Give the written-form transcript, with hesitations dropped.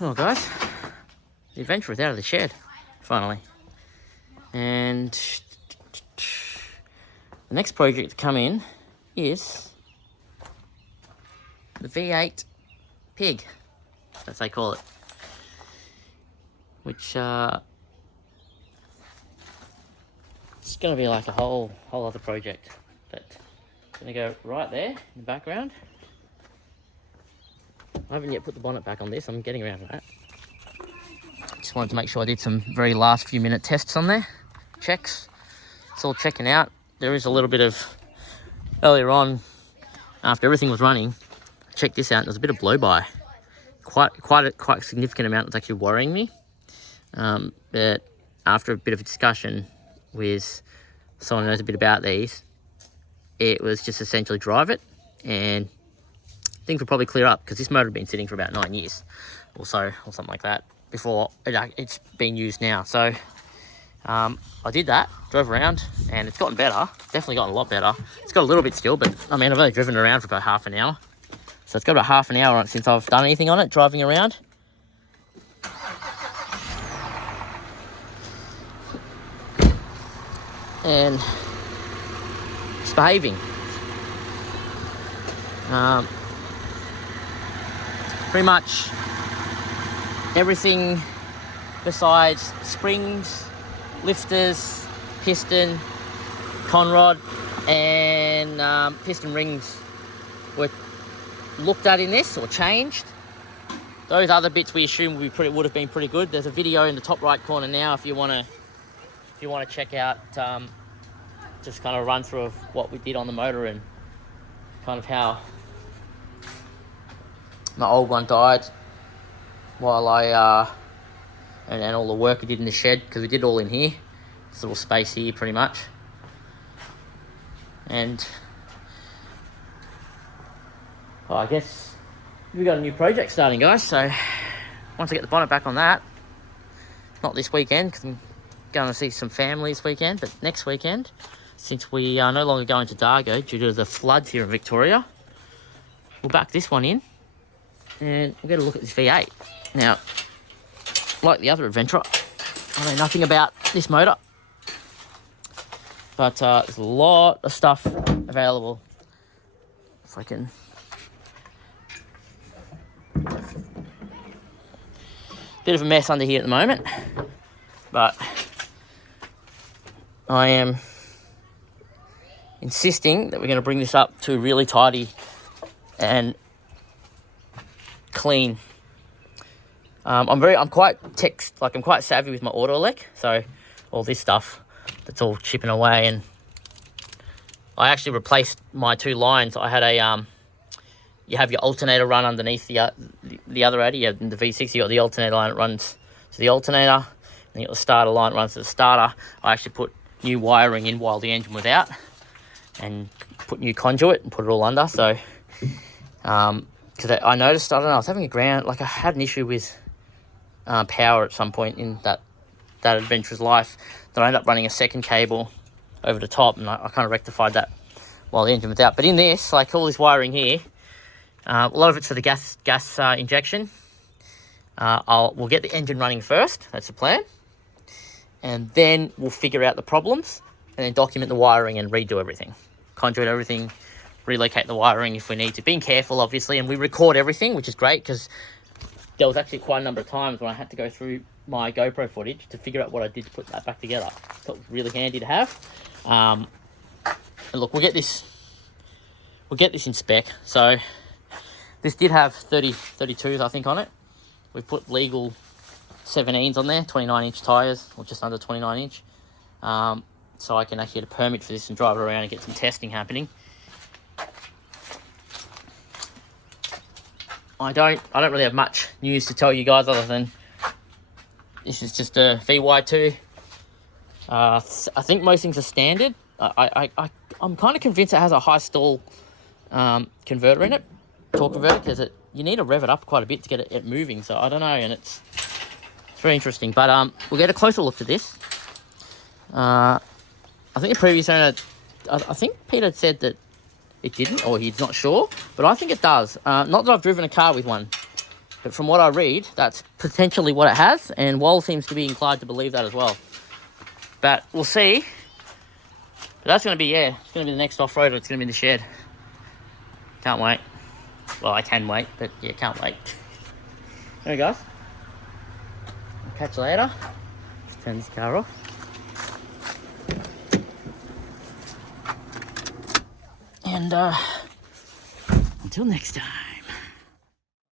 Well, guys, the adventure is out of the shed, finally. And the next project to come in is the V8 Pig, as they call it. Which, it's going to be like a whole other project. But I'm going to go right there in the background. I haven't yet put the bonnet back on this. I'm getting around to that. Just wanted to make sure I did some very last few minute tests on there. Checks. It's all checking out. There is a little bit of, earlier on, after everything was running, I checked this out and there's a bit of blow by. Quite a significant amount that's actually worrying me. But after a bit of a discussion with someone who knows a bit about these, it was just essentially drive it and things will probably clear up, because this motor had been sitting for about 9 years or so, or something like that, before it's been used now. So I did that, drove around, and it's gotten better. Definitely gotten a lot better. It's got a little bit still, but I mean, I've only driven around for about half an hour. So it's got about half an hour on it since I've done anything on it, driving around. And it's behaving. Pretty much everything besides springs, lifters, piston, conrod, and piston rings were looked at in this or changed. Those other bits we assume would have been pretty good. There's a video in the top right corner now if you want to check out just kind of a run through of what we did on the motor and kind of how my old one died while I and all the work I did in the shed, because we did it all in here, this little space here pretty much. And well, I guess we got a new project starting, guys. So once I get the bonnet back on that, not this weekend because I'm going to see some family this weekend, but next weekend, since we are no longer going to Dargo due to the floods here in Victoria, we'll back this one in and we'll get a look at this V8. Now, like the other Adventurer, I know nothing about this motor, but there's a lot of stuff available. If I can... Bit of a mess under here at the moment, but I am insisting that we're going to bring this up to really tidy and clean. I'm quite savvy with my auto elec, so all this stuff that's all chipping away, and I actually replaced my two lines. I had a you have your alternator run underneath the other adder. You have the V6, you got the alternator line that runs to the alternator, and you got the starter line that runs to the starter. I actually put new wiring in while the engine was out, and put new conduit and put it all under. So because I noticed, I don't know, I was having I had an issue with power at some point in that Adventurer's life, that I ended up running a second cable over the top, and I kind of rectified that while the engine was out. But in this, like all this wiring here, a lot of it's for the gas injection. We'll get the engine running first, that's the plan, and then we'll figure out the problems and then document the wiring and redo everything, conduit everything, relocate the wiring if we need to, being careful obviously, and we record everything, which is great, because there was actually quite a number of times when I had to go through my GoPro footage to figure out what I did to put that back together. So it was really handy to have. And look, we'll get this in spec. So this did have 32s I think on it. We put legal 17s on there, 29-inch tyres, or just under 29-inch. So I can actually get a permit for this and drive it around and get some testing happening. I don't really have much news to tell you guys other than this is just a VY2. I think most things are standard. I'm kind of convinced it has a high stall converter in it, torque converter, because you need to rev it up quite a bit to get it moving. So I don't know, and it's very interesting. But we'll get a closer look to this. I think the previous owner, I think Peter said that it didn't, or he's not sure, but I think it does. Not that I've driven a car with one, But from what I read, that's potentially what it has, and Wall seems to be inclined to believe that as well. But we'll see. But that's going to be, yeah, it's going to be the next off-road, it's going to be in the shed. Can't wait. Well, I can wait, but yeah, can't wait. There we go. I'll catch you later. Let's turn this car off. And until next time.